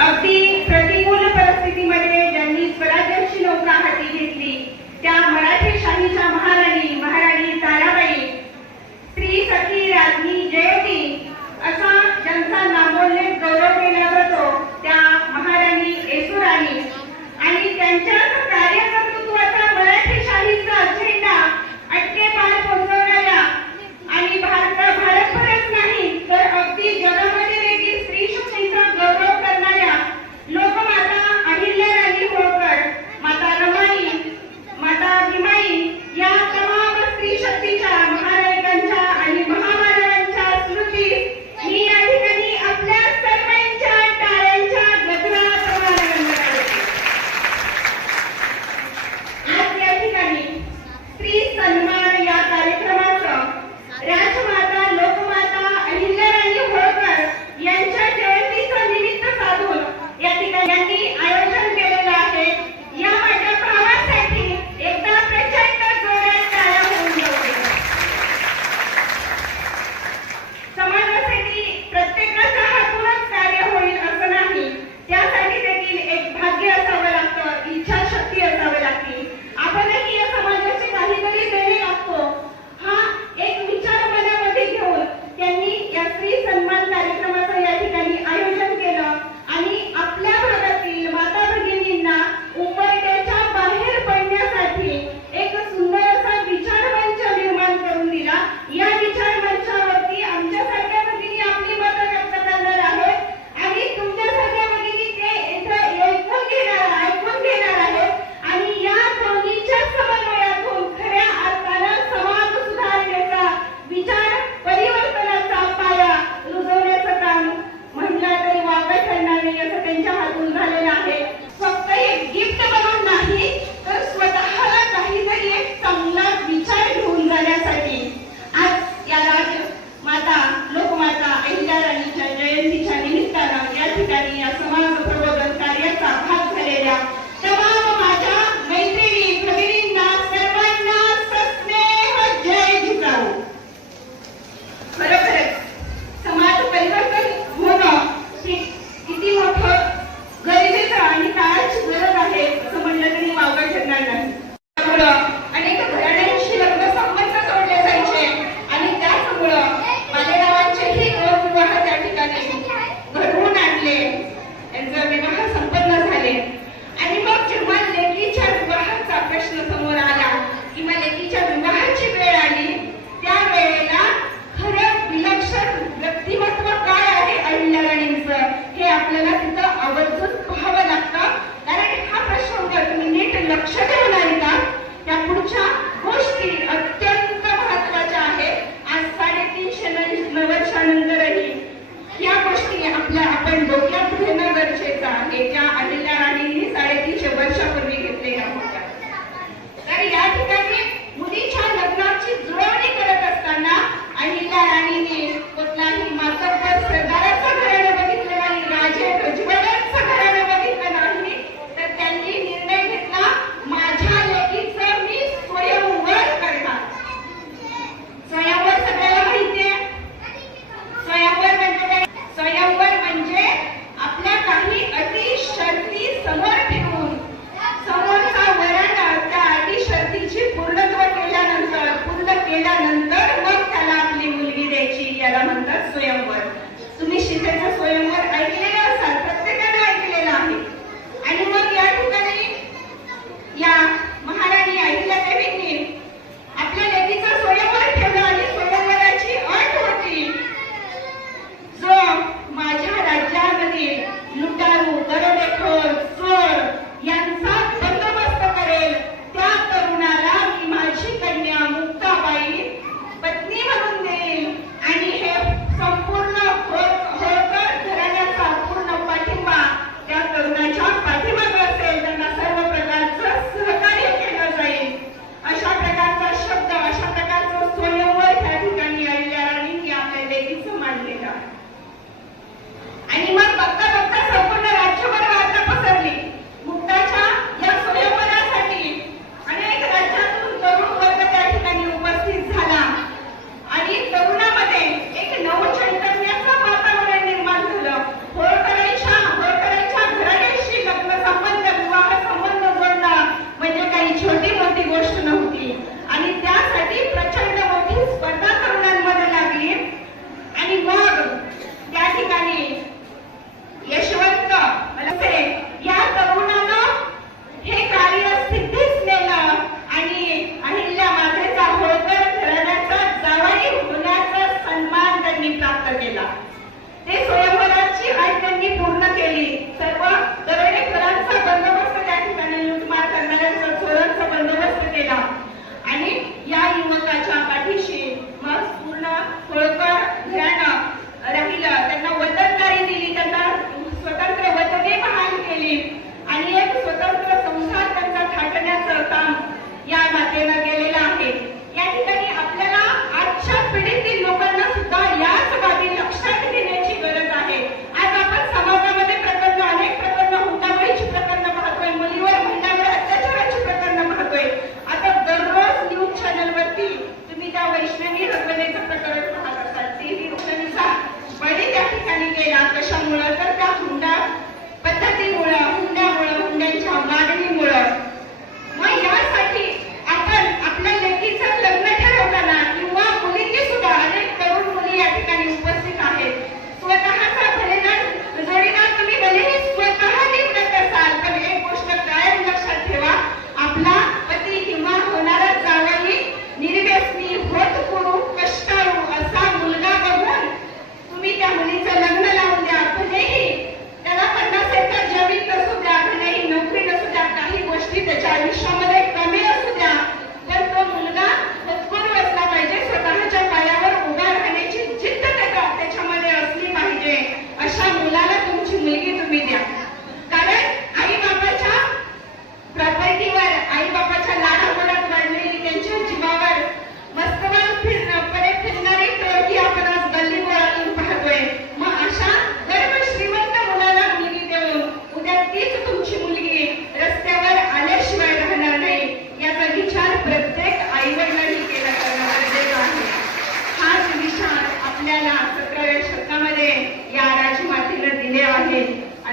अगदी प्रतिकूल परिस्थितीमध्ये ज्यांनी स्वराज्याची नौका हाती घेतली त्या मराठी शाहीच्या महाराणी ताराबाई, स्त्री सखी राज्ञी जयवती असा ज्यांचा नामोल्लेख गौरव केला जातो त्या महाराणी येसुराणी आणि त्यांच्या कार्यकर्तृत्वाचा मराठी शाहीचा झेंडा अटकेपार पोहोचवणाऱ्या आणि भारतभरच नाही तर अगदी जगामध्ये देखील स्त्री शक्तीचा गौरव करणाऱ्या लोकमाता अहिल्याराणी होळकर, माता रमाई, माता भीमाई या तमाम स्त्री शक्तीच्या महानायकांच्या आणि महामानवांच्या स्मृतीत मी या ठिकाणी आपल्या सर्वांच्या टाळ्यांच्या गजरात अभिवादन करते। आज या ठिकाणी स्त्री सन्मान या कार्यक्रमाचं राजमाता लोकमाता अहिल्याराणी होळकर यांच्या जयंतीचं निमित्त साधून या ठिकाणी आयोजन केलेलं आहे। या माझ्या भावासाठी एकदा प्रचंड जोरात टाळ्या होऊन जाऊ। समाजासाठी प्रत्येकाच्या हातूनच कार्य होईल असं नाही, त्यासाठी देखील एक भाग्य असावं लागतं, इच्छाशक्ती असावी लागते। आपणही या समाजाचे काहीतरी देणे लागतो हा एक विचार मनामध्ये घेऊन त्यांनी या स्त्री सन्मान कार्यक्रमाचं या ठिकाणी आयोजन केलं आणि आपल्या भागातील माता भगिनींना उंबरठ्याच्या बाहेर पडण्यासाठी एक सुंदर असा विचार मंच निर्माण करून दिला। या विचार मंचावरती आमच्यासारख्या भगिनी आपली मतं व्यक्त करणार आहेत आणि तुमच्यासारख्या भगिनी ते इथं ऐकून घेणार आहेत आणि या दोन्हीच्या समन्वयातून खऱ्या अर्थानं समाज सुधारण्याचा विचार परिवर्तनाचा पाया रुजवण्याचं काम म्हटलं तरी वावगं ठरणार नाही असं त्यांच्या हातून झालेलं आहे। फक्त एक गिफ्ट बनवून नाही तर स्वतःला काहीतरी एक चांगला विचार घेऊन जाण्यासाठी आज या राजमाता लोकमाता अहिल्याराणीच्या जयंतीच्या निमित्तानं या ठिकाणी या समाज प्रबोधन कार्याचा भाग झालेल्या तमाम माझ्या मैत्रिणी भगिनींना सर्वांना सस्नेह जय जिजाऊ। खरोखरच समाज परिवर्तन होणं हे किती मोठं गरजेचं आणि काळाची गरज आहे असं म्हणलं तरी वावगं ठरणार नाही। अनेक घराण्यांशी लग्न संबंध जोडले जायचे आणि त्याचमुळं मालेगावांचेही दोन विवाह त्या ठिकाणी घडवून आणले, त्यांचे विवाह संपन्न झाले आणि मग जेव्हा लेकीच्या विवाहाचा प्रश्न समोर आला किंवा लेकीच्या विवाहाची वेळ आली त्यावेळेला खरं विलक्षण व्यक्तिमत्व काय आहे अहिल्याराणींचं हे आपल्याला तिथं आवर्जून पाहावं लागतं। कारण हा प्रश्न जर तुम्ही नीट लक्ष देऊन ऐका त्या पुढच्या गोष्टी अत्यंत महत्वाच्या आहेत। आज 350 वर्षानंतरही या गोष्टी आपण डोक्यात घेणं गरजेचं आहे ज्या अहिल्याराणींनी 350 वर्षापूर्वी घेतलेल्या होत्या। तर या ठिकाणी मुलीच्या लग्नाची जुळवणी करत असताना अहिल्याराणींनी कुठलाही मातब्बर सरदाराचं घराणं बघितलं नाही, राजे रजवाड्यांचं घराणं बघितलं नाही, तर त्यांनी निर्णय घेतला माझ्या लेकीचं मी स्वयंवर करणार। स्वयंवर सगळ्याला माहितीये, स्वयंवर म्हणजे काय? स्वयंवर म्हणजे आपल्या काही अटी शर्ती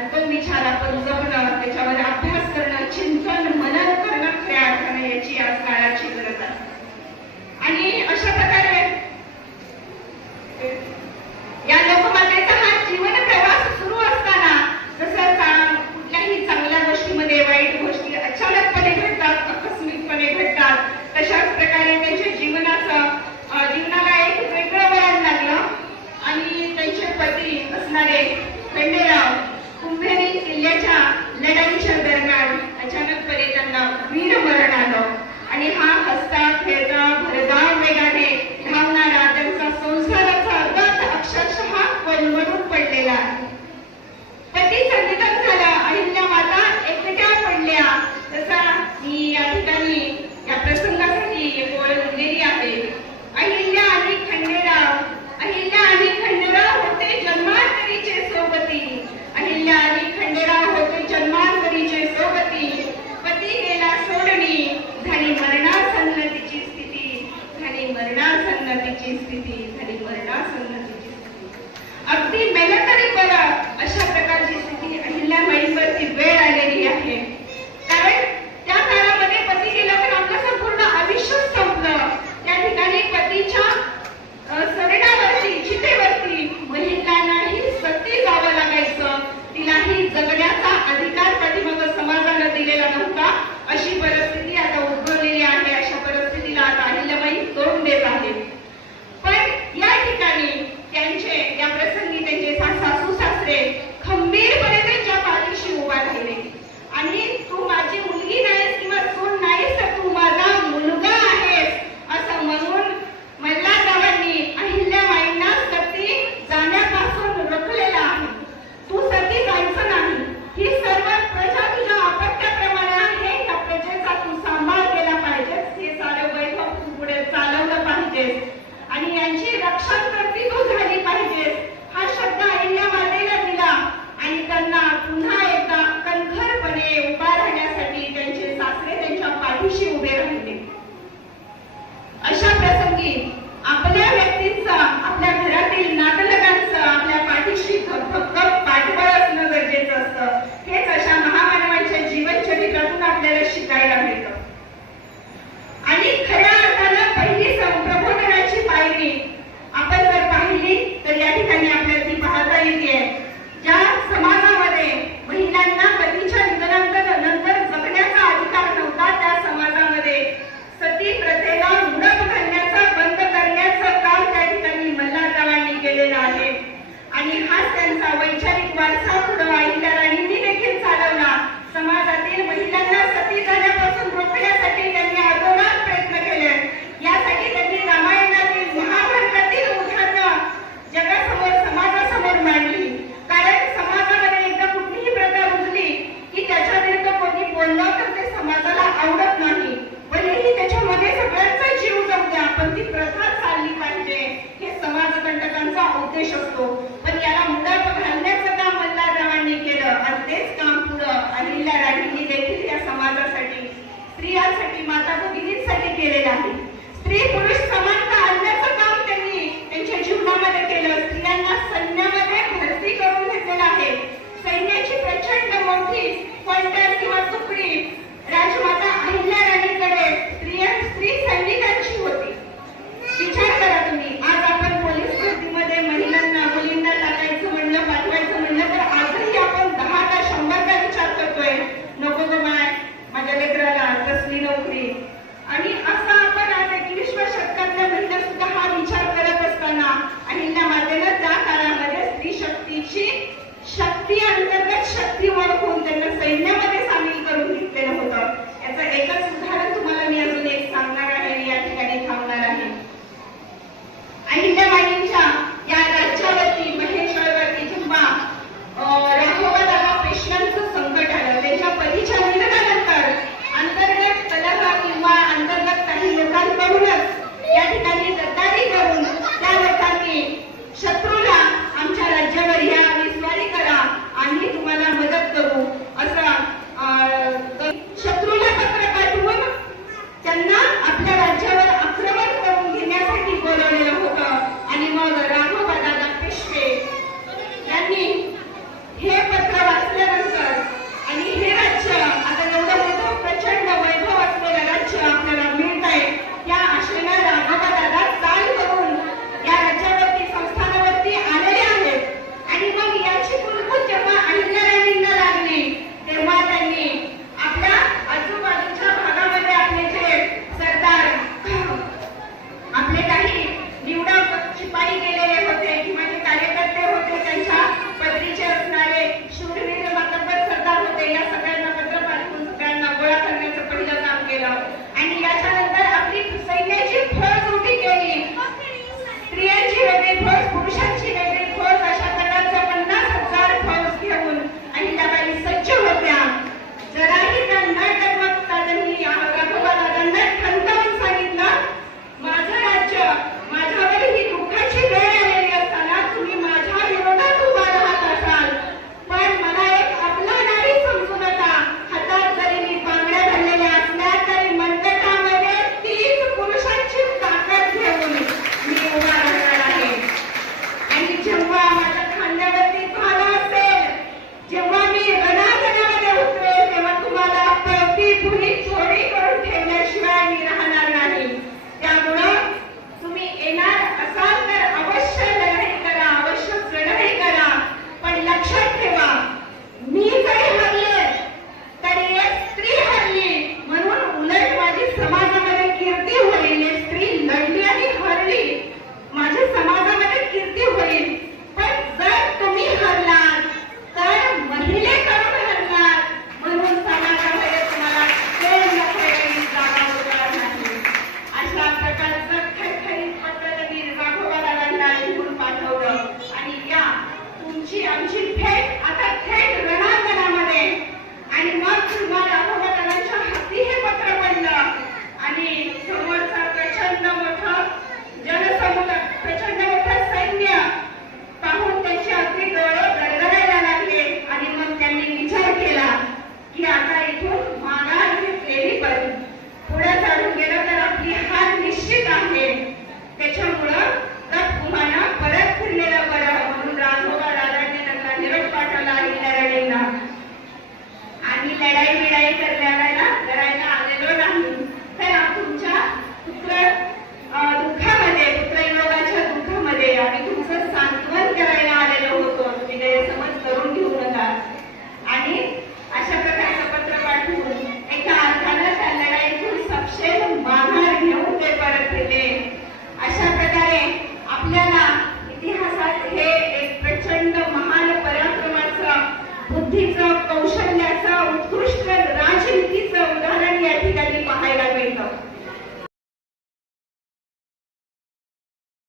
आणि तो विचार आपण जपणं, त्याच्यावर अभ्यास करणं, चिंतन मनन करणं खऱ्या अर्थाने याची आज काळाची गरज आहे. आणि अशा प्रकारे या लोकमातेचा हा जीवन प्रवास सुरू असताना जसं कुठल्याही चांगल्या गोष्टीमध्ये वाईट गोष्टी अचानकपणे घडतात, आकस्मिकपणे घडतात, तशाच प्रकारे त्यांच्या जीवनाला एक वेगळं वळण लागलं आणि त्यांचे पती असणारे खंडेराव कुंभेरी किल्ल्याच्या बुद्धीचं, कौशल्याचं